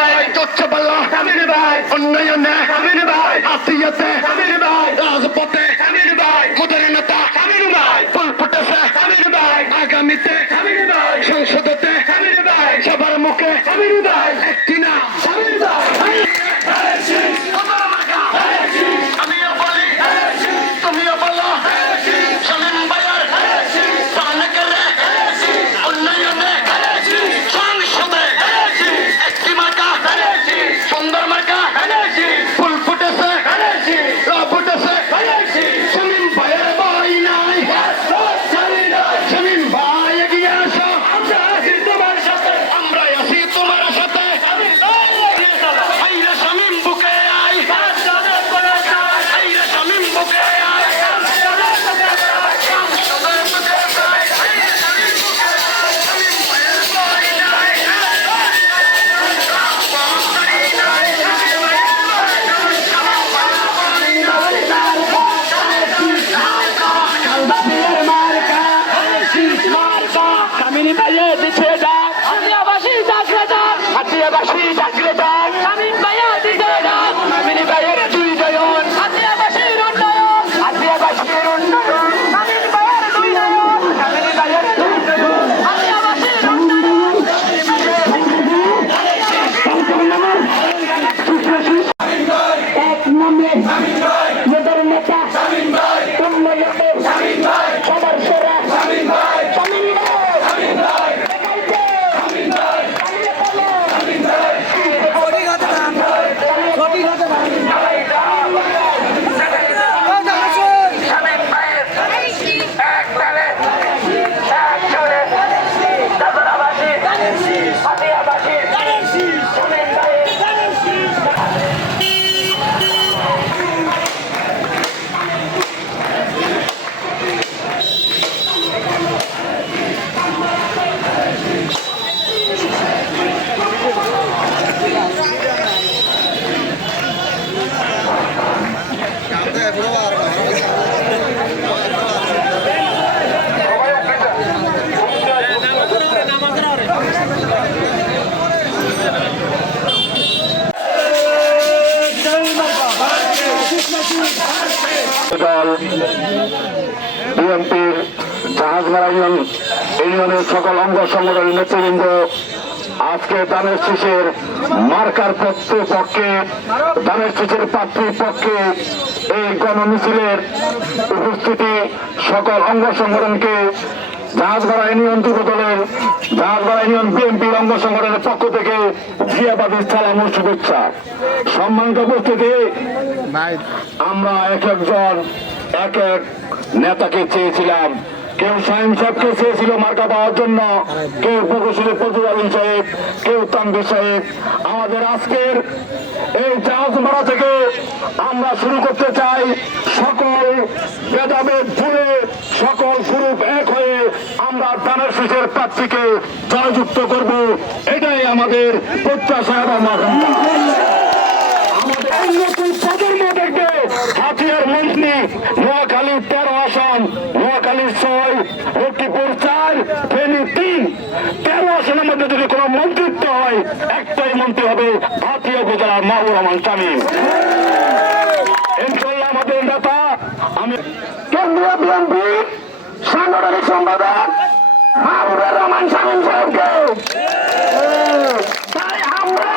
ভাই। তথ্যপাল্লা আমির ভাই। উন্নয়নে আমির ভাই। আসিয়াতে আমির ভাই। রাজপথে। আমির ভাই। মদরিনতা আমির ভাই। ফুল ফুটেছে আমির ভাই। আগামীতে। আমির ভাই। সংসদতে। সবার মুখে। ইউনিয়ন ইউনিয়নের সকল অঙ্গ সংগঠনের নেতৃবৃন্দ, আজকে দানের শিশের মার্কার পক্ষে পক্ষে দানের শীষের প্রার্থীর এই গণমিছিলের উপস্থিতি সকল অঙ্গ সংগঠনকে থেকে শুভেচ্ছা। আমরা এক একজন, এক এক নেতাকে চেয়েছিলাম। কেউ সাইন সাহেবকে চেয়েছিল মার্কা পাওয়ার জন্য, কেউ প্রকৌশলী ফজল আলী সাহেব, কেউ তানভীর সাহেব। আমাদের আজকের এই জাহাজমারা থেকে আমরা শুরু করতে চাই সকল ভেদাভেদ ভুলে সকল গ্রুপ এক হয়ে আমরা দানের প্রার্থীকে জয়যুক্ত করব, এটাই আমাদের প্রত্যাশা এবং হাতিয়ার মন্ত্রী নোয়াখালী তেরো আসন, নোয়াখালী ছয়, লক্ষ্মীপুর চার, ফেনী তিন। তেরো আসনের মধ্যে যদি কোনো মন্ত্রিত্ব হয়, একটাই মন্ত্রী হবে ভারতীয় উপজেলার মাহবুর রহমান ইনশাল্লাহ আমাদের নেতা, আমি কেন্দ্রীয় বিএনপি সাংগঠনিক সম্পাদক মাহবুবুর রহমান শামীম সাহেবকে। তাই আমরা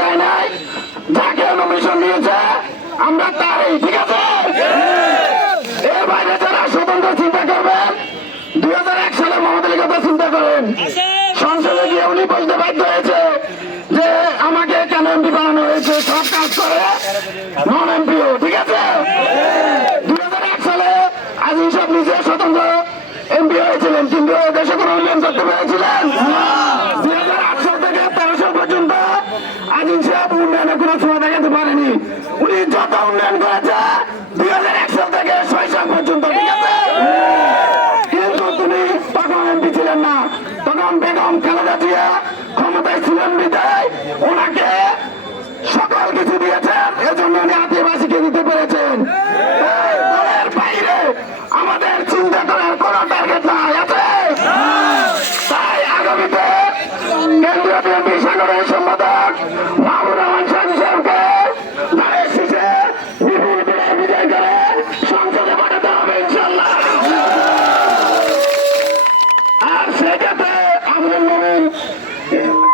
দেয় নাই। যাকে নমিশন দিয়েছে আমরা তারই ঠিক আছে? এর বাইরে যারা স্বতন্ত্র চিন্তা করবেন দুই হাজার এক সালে মোহাম্মদ আলী কথা চিন্তা করেন। সংসদে গিয়ে উনি বলতে বাধ্য হয়েছে যে আমাকে কেন এমপি বানানো হয়েছে? সব কাজ করে নন এমপিও ঠিক আছে? দুই হাজার এক সালে আজিম সাহেব নিজে স্বতন্ত্র এমপি হয়েছিলেন কিন্তু দেশে কোনো উন্নয়ন করতে পেরেছিলেন?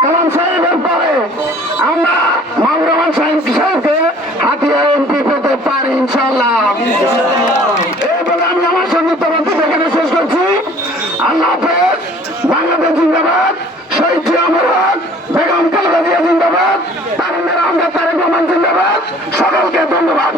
কালাম সাহেবের পরে আমরা মাহবুব রহমান সাহেব সাহেবকে হাতিয়া এমপি পেতে এই বলে আমি আমার সংযুক্ত বক্তব্য এখানে শেষ করছি। আল্লাহ বাংলাদেশ জিন্দাবাদ। শহীদ জিয়ামুর হক বেগম খালেদা জিয়া জিন্দাবাদ। তারেক রহমান তারেক রহমান জিন্দাবাদ। সকলকে ধন্যবাদ।